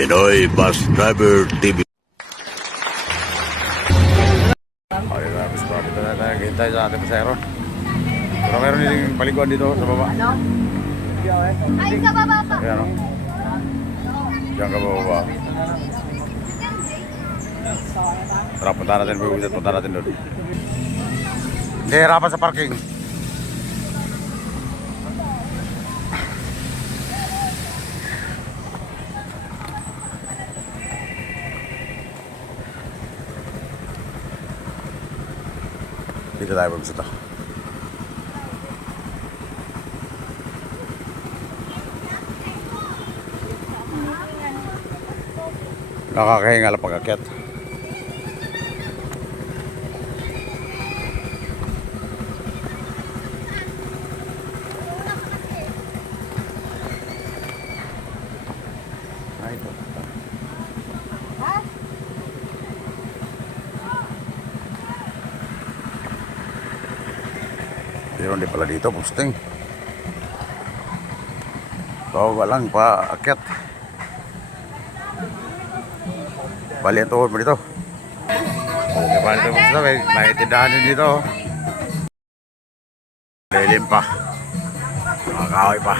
Pinoy Bus Driver TV. Okay, tapos dito na tayo. Hintay sa ating pasero. Pero meron din paliguan dito sa baba. Ano? Ay, sa baba pa. Ayan o. Diyan ka bababa. Tara, punta natin. Punta natin doon. Hindi, hirapan sa parking. Dito tayo magbisita. Nakakahinga lang pag-akyat. Ay, ito. Pero hindi pala dito, posting. Bawa lang pa akyat. Bali ang tuhod mo dito. Okay, bali ito mo may tindahan din dito. Lilim pa. Makakaway pa.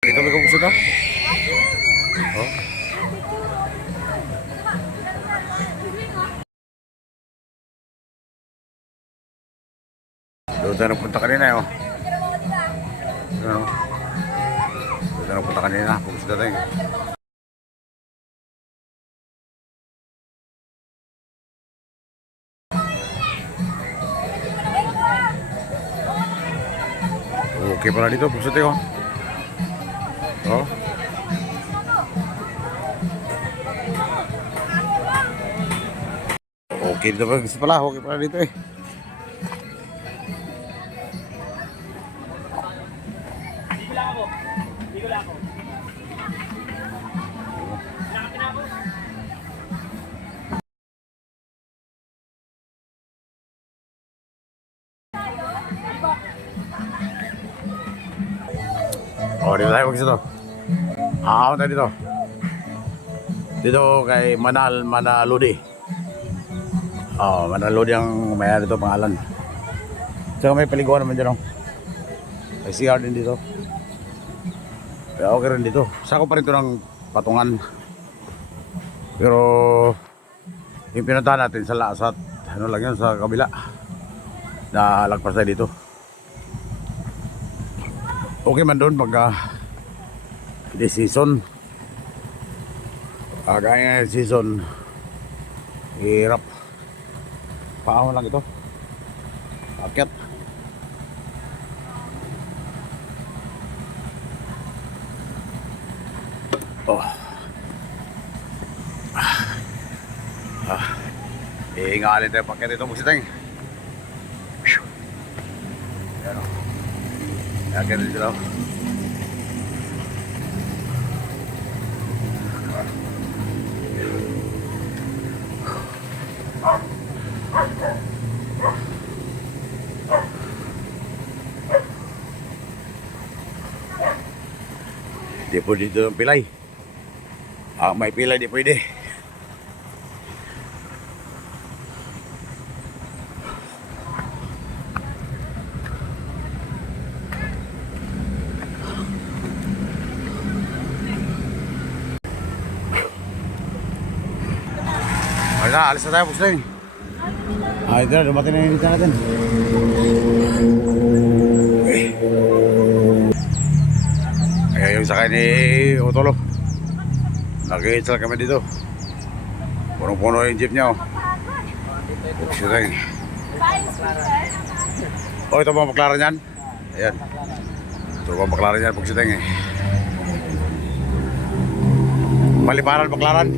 Dito may kukuso na. Oh. Doon tayo nagpunta kanina yun. Ano? Doon tayo nagpunta kanina. Pumunta tayo. Okay pala dito. Pumunta tayo. Oh. Okay dito pala. Okay pala dito eh. Oh, dito tayo magsito. Ako tayo dito. Dito kay Manaludi. Oh, Manaludi ang mayari dito pangalan. Tsaka may paliguan naman dyan. May CR din dito. Kaya okay rin dito. Sako pa rin ito ng patungan. Pero yung pinuntahan natin sa Lasat, ano lang yun, sa kabila. Nalagpas tayo dito. Okay man doon pag hindi season. Gaya ng season, hirap. Paano lang ito. Akyat. Oh. Iingalin tayo paket ito magsitang. Ayan o. Ayan din sila. Di po dito ng pilay. May pilay di pwede. Wala, alis na tayo po sila. Ito na, dumating na yung hinita natin. Kaya yung sakay ni Otolo. Nag-i-install kami dito. Punong-puno yung jeep niya. Buksin tayo. Oh, ito ba McLaren yan? Ayan. Ito ba McLaren yan? Buksin tayo. Paliparan McLaren.